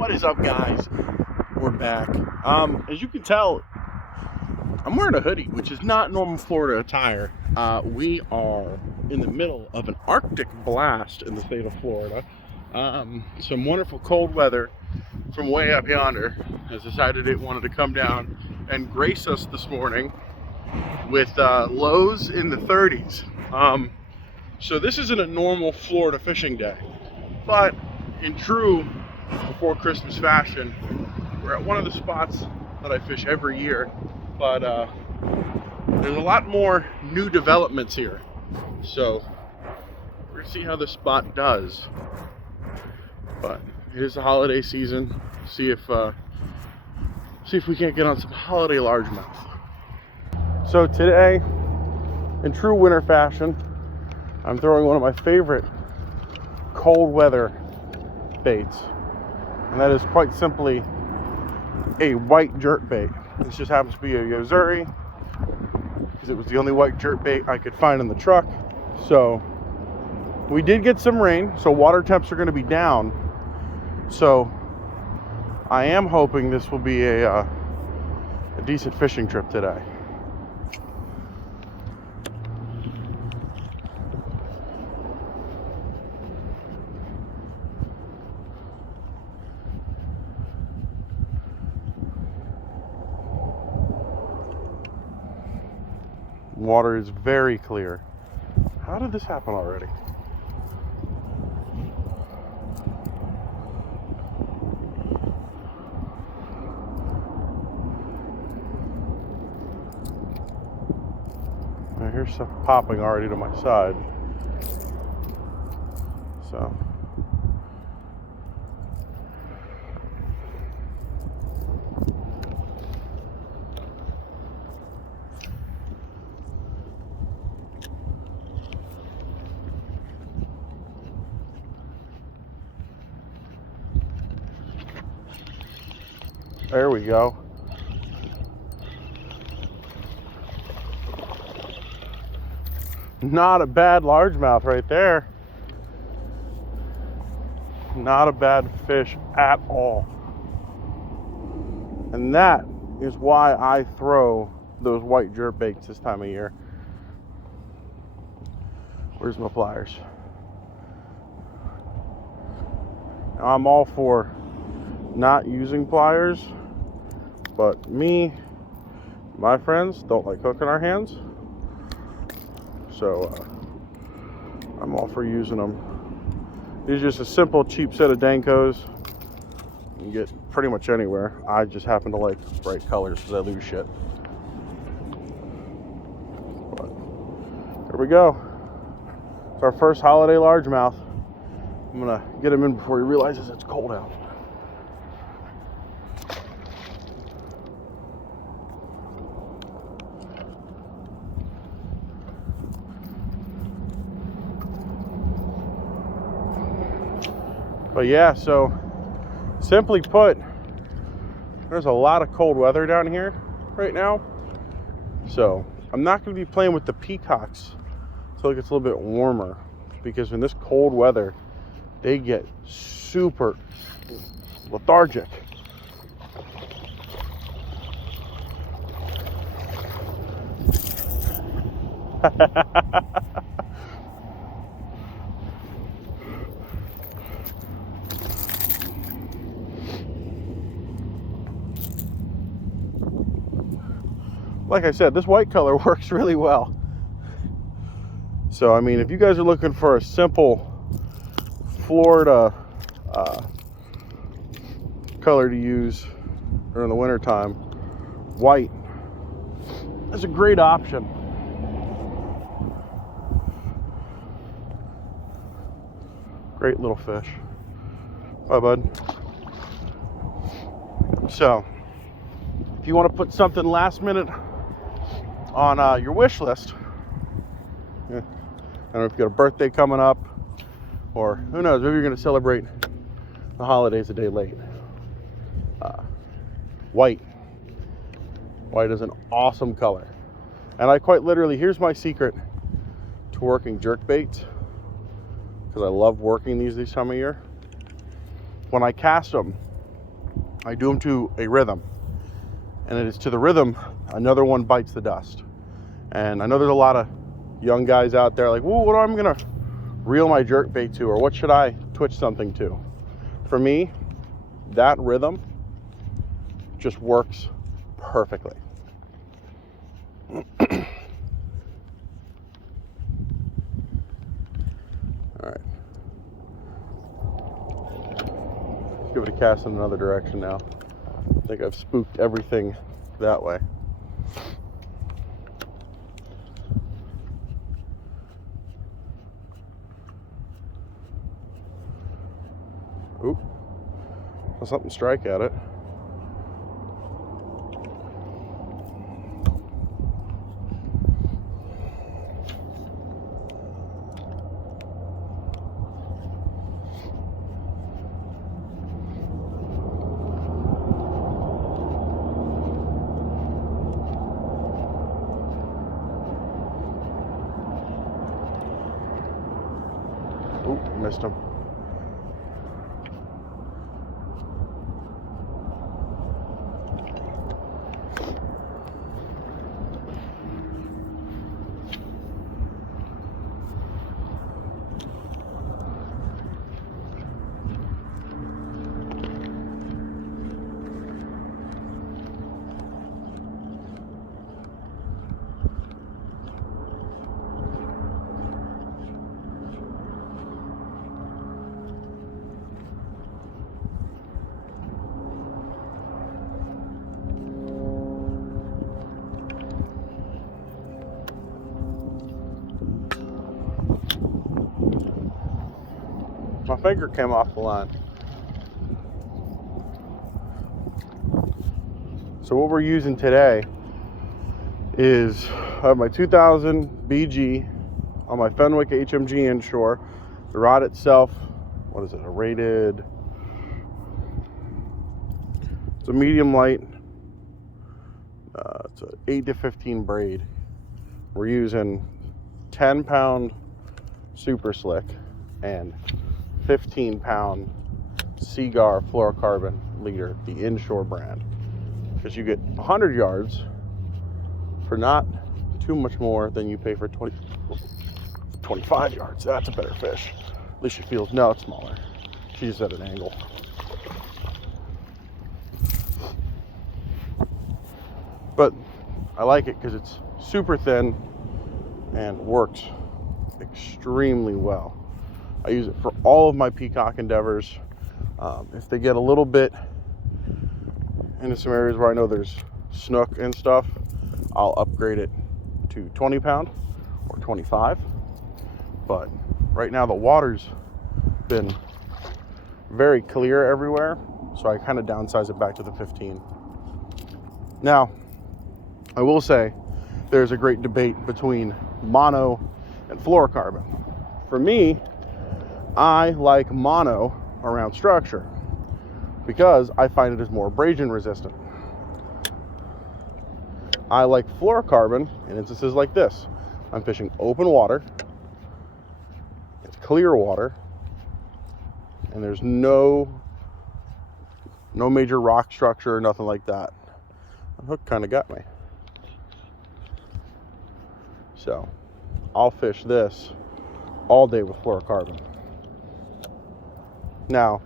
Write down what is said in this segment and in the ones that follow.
What is up, guys? We're back. As you can tell, I'm wearing a hoodie, which is not normal Florida attire. We are in the middle of an Arctic blast in the state of Florida. Some wonderful cold weather from way up yonder has decided it wanted to come down and grace us this morning with lows in the 30s. So this isn't a normal Florida fishing day, but in true before Christmas fashion, we're at one of the spots that I fish every year, but there's a lot more new developments here. So we're gonna see how the spot does. But it is the holiday season. See if we can't get on some holiday largemouth. So today, in true winter fashion, I'm throwing one of my favorite cold weather baits, and that is quite simply a white jerkbait. This just happens to be a Yo-Zuri because it was the only white jerkbait I could find in the truck. So we did get some rain, so water temps are going to be down. So I am hoping this will be a decent fishing trip today. Water is very clear. How did this happen already? I hear stuff popping already to my side. So there we go. Not a bad largemouth right there. Not a bad fish at all. And that is why I throw those white jerkbaits this time of year. Where's my pliers? Now, I'm all for not using pliers, but my friends don't like hooking our hands, so I'm all for using them. These are just a simple, cheap set of Dankos. You can get pretty much anywhere. I just happen to like bright colors because I lose shit. But here we go. It's our first holiday largemouth. I'm gonna get him in before he realizes it's cold out. But yeah, so simply put, there's a lot of cold weather down here right now. So I'm not going to be playing with the peacocks until it gets a little bit warmer, because in this cold weather, they get super lethargic. Like I said, this white color works really well. So, I mean, if you guys are looking for a simple Florida color to use during the winter time, white is a great option. Great little fish. Bye, bud. So, if you want to put something last minute on your wish list, I don't know if you got a birthday coming up, or who knows, maybe you're going to celebrate the holidays a day late. White is an awesome color, and I quite literally, here's my secret to working jerkbaits, because I love working these time of year. When I cast them, I do them to a rhythm, and it is to the rhythm another one bites the dust. And I know there's a lot of young guys out there like, whoa, what am I gonna reel my jerk bait to, or what should I twitch something to? For me, that rhythm just works perfectly. All right, give it a cast in another direction now. I think I've spooked everything that way. Oop, saw something strike at it. Oop, missed him. My finger came off the line. So what we're using today is I have my 2000 BG on my Fenwick HMG Inshore. The rod itself, what is it, a rated, it's a medium light, it's an 8 to 15 braid. We're using 10-pound SuperSlick and 15-pound Seagar Fluorocarbon leader, the Inshore brand, because you get 100 yards for not too much more than you pay for 25 yards. That's a better fish. At least she feels, no, it's smaller. She's at an angle. But I like it because it's super thin and works extremely well. I use it for all of my peacock endeavors. If they get a little bit into some areas where I know there's snook and stuff, I'll upgrade it to 20-pound or 25. But right now the water's been very clear everywhere, so I kind of downsize it back to the 15. Now, I will say there's a great debate between mono and fluorocarbon. For me, I like mono around structure because I find it is more abrasion resistant. I like fluorocarbon in instances like this. I'm fishing open water, it's clear water, and there's no major rock structure or nothing like that. The hook kind of got me. So I'll fish this all day with fluorocarbon. Now,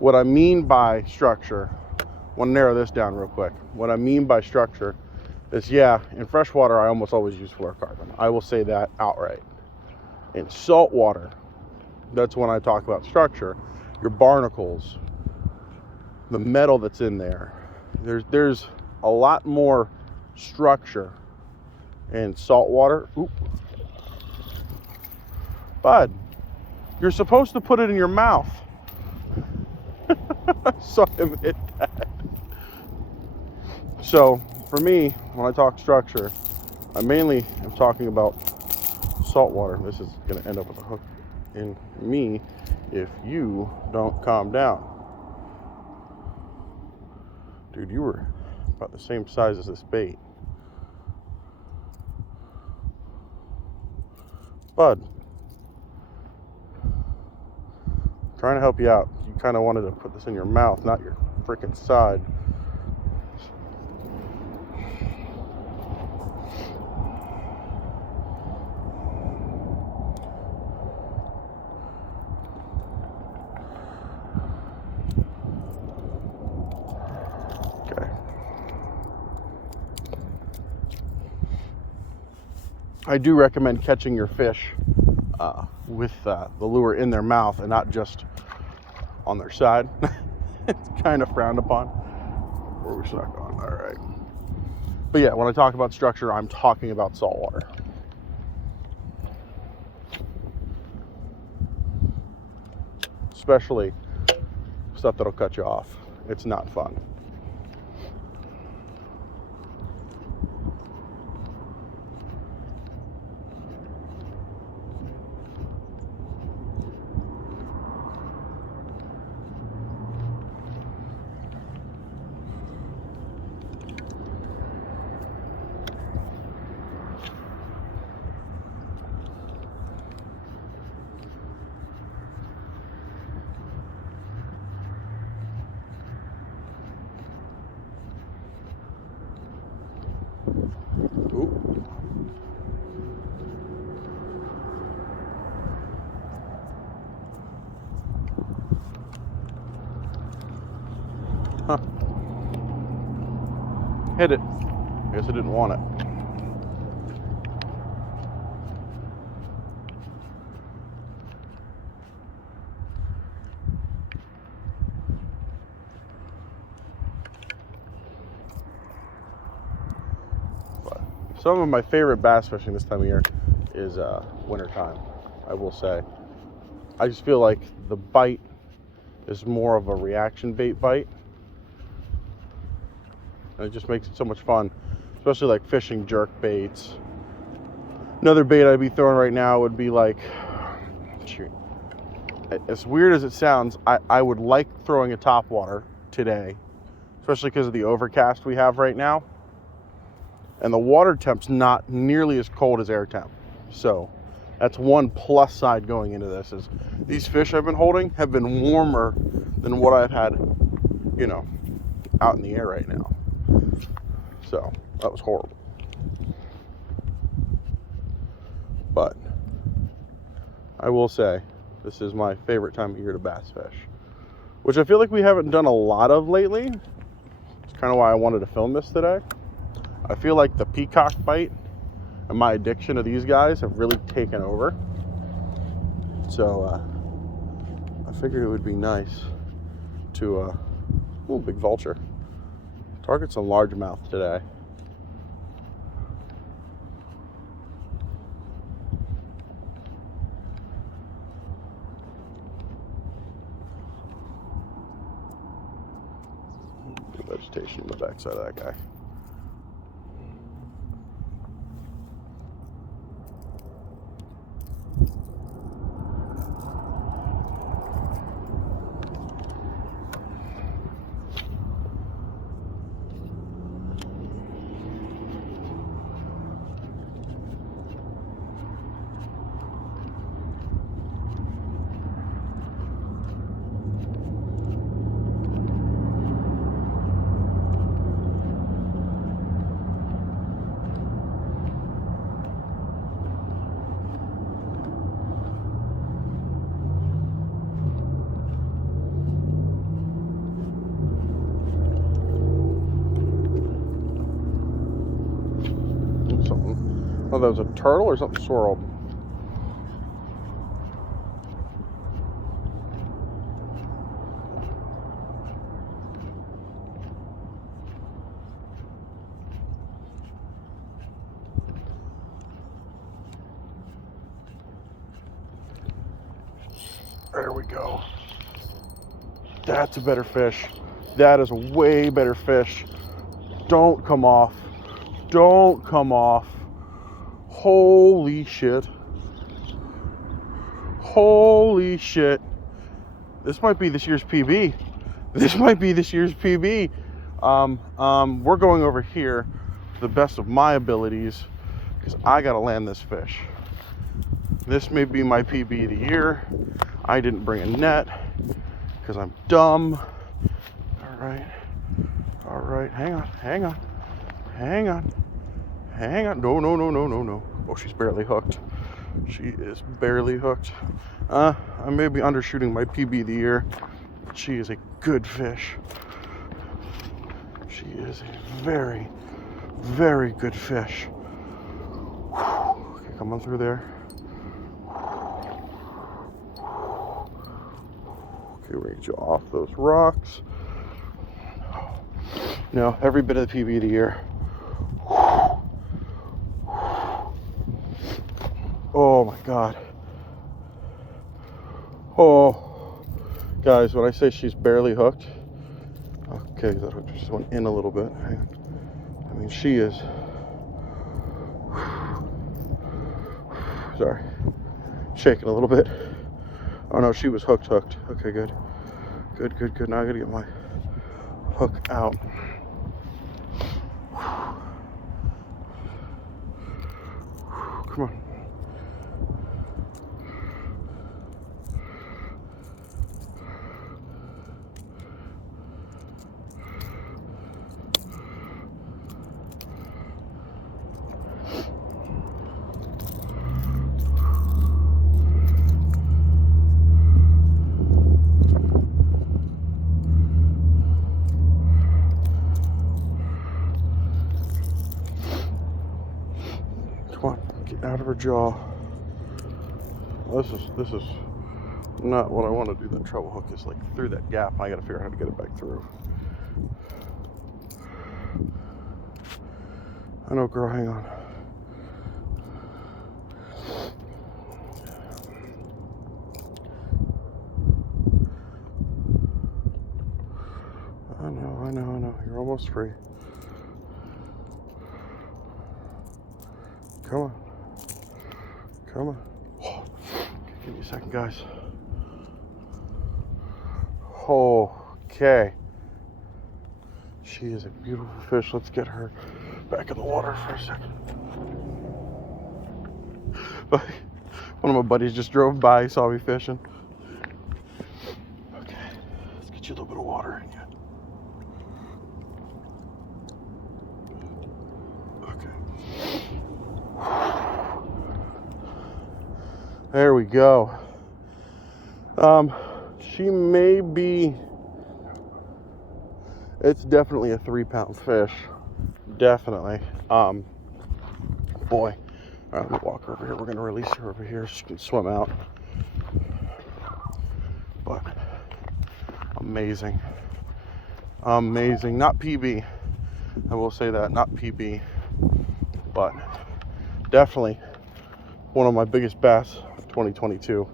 what I mean by structure, I want to narrow this down real quick. What I mean by structure is, yeah, in freshwater, I almost always use fluorocarbon. I will say that outright. In saltwater, that's when I talk about structure. Your barnacles, the metal that's in there. There's a lot more structure in saltwater. Oop. Bud, you're supposed to put it in your mouth. I saw him hit that. So for me, when I talk structure, I mainly am talking about saltwater. This is going to end up with a hook in me if you don't calm down. Dude, you were about the same size as this bait. Bud, I'm trying to help you out. You kind of wanted to put this in your mouth, not your freaking side. I do recommend catching your fish with the lure in their mouth and not just on their side. It's kind of frowned upon. Where we stuck on, all right. But yeah, when I talk about structure, I'm talking about saltwater. Especially stuff that'll cut you off. It's not fun. Ooh. Huh. Hit it. I guess I didn't want it. Some of my favorite bass fishing this time of year is wintertime, I will say. I just feel like the bite is more of a reaction bait bite. And it just makes it so much fun, especially like fishing jerk baits. Another bait I'd be throwing right now would be like, as weird as it sounds, I would like throwing a topwater today, especially because of the overcast we have right now. And the water temp's not nearly as cold as air temp. So that's one plus side going into this, is these fish I've been holding have been warmer than what I've had, you know, out in the air right now. So that was horrible. But I will say, this is my favorite time of year to bass fish, which I feel like we haven't done a lot of lately. It's kind of why I wanted to film this today. I feel like the peacock bite and my addiction to these guys have really taken over. So I figured it would be nice to, big vulture. Target some largemouth today. Vegetation on the backside of that guy. Oh, that was a turtle or something swirled. There we go. That's a better fish. That is a way better fish. Don't come off. Don't come off. Holy shit. Holy shit. This might be this year's PB. This might be this year's PB. We're going over here to the best of my abilities because I gotta land this fish. This may be my PB of the year. I didn't bring a net because I'm dumb. All right. All right. Hang on. Hang on. Hang on. Hang on. No, no, no, no, no, no. Oh, she's barely hooked. She is barely hooked. I may be undershooting my PB of the year. She is a good fish. She is a very, very good fish. Okay, come on through there. Okay, we're gonna get you off those rocks. Now, every bit of the PB of the year. Oh my God. Oh, guys, when I say she's barely hooked, okay, that hook just went in a little bit. Hang on. I mean, she is. Sorry, shaking a little bit. Oh no, she was hooked. Okay, good. Good. Now I gotta get my hook out. Come on. Out of her jaw. This is not what I want to do. That treble hook is like through that gap. I got to figure out how to get it back through. I know, girl. Hang on. I know. You're almost free. Come on. Oh, give me a second, guys. Okay. She is a beautiful fish. Let's get her back in the water for a second. One of my buddies just drove by, saw me fishing. Okay, let's get you a little bit of water in you. There we go. She may be, it's definitely a 3-pound fish. Definitely. Boy. All right, let me walk her over here. We're gonna release her over here so she can swim out. But amazing. Not PB. I will say that, not PB. But definitely one of my biggest bass of 2022. A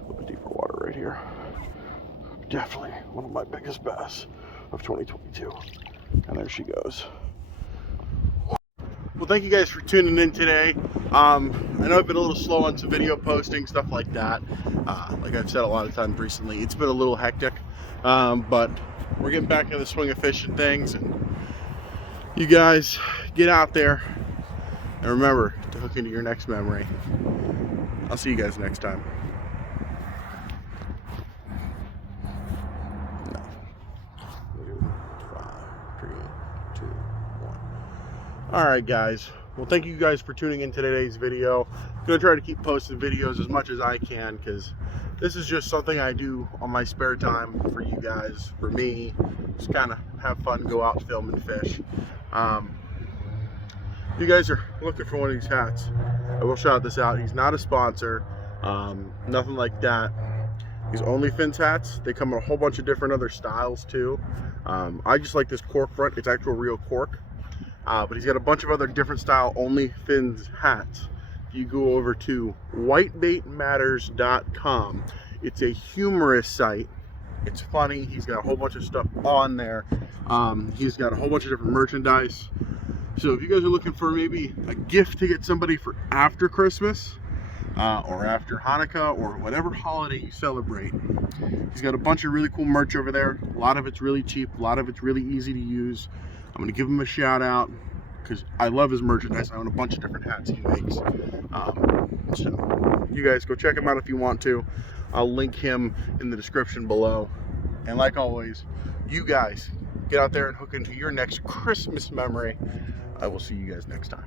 little bit deeper water right here. Definitely one of my biggest bass of 2022. And there she goes. Well, thank you guys for tuning in today. I know I've been a little slow on some video posting, stuff like that. Like I've said a lot of times recently, it's been a little hectic. But we're getting back in the swing of fishing things. And you guys get out there. And remember to hook into your next memory. I'll see you guys next time. No. 5, 3, 2, 1. Alright guys. Well, thank you guys for tuning in to today's video. I'm going to try to keep posting videos as much as I can because this is just something I do on my spare time for you guys, for me. Just kind of have fun, go out, film, and fish. If you guys are looking for one of these hats, I will shout this out. He's not a sponsor, nothing like that. These only fins hats, they come in a whole bunch of different other styles too. I just like this cork front. It's actual real cork, but he's got a bunch of other different style only fins hats. If you go over to whitebaitmatters.com, it's a humorous site. It's funny. He's got a whole bunch of stuff on there. He's got a whole bunch of different merchandise. So if you guys are looking for maybe a gift to get somebody for after Christmas or after Hanukkah or whatever holiday you celebrate, he's got a bunch of really cool merch over there. A lot of it's really cheap. A lot of it's really easy to use. I'm going to give him a shout out because I love his merchandise. I own a bunch of different hats he makes. So you guys go check him out if you want to. I'll link him in the description below. And like always, you guys Get out there and hook into your next Christmas memory. I will see you guys next time.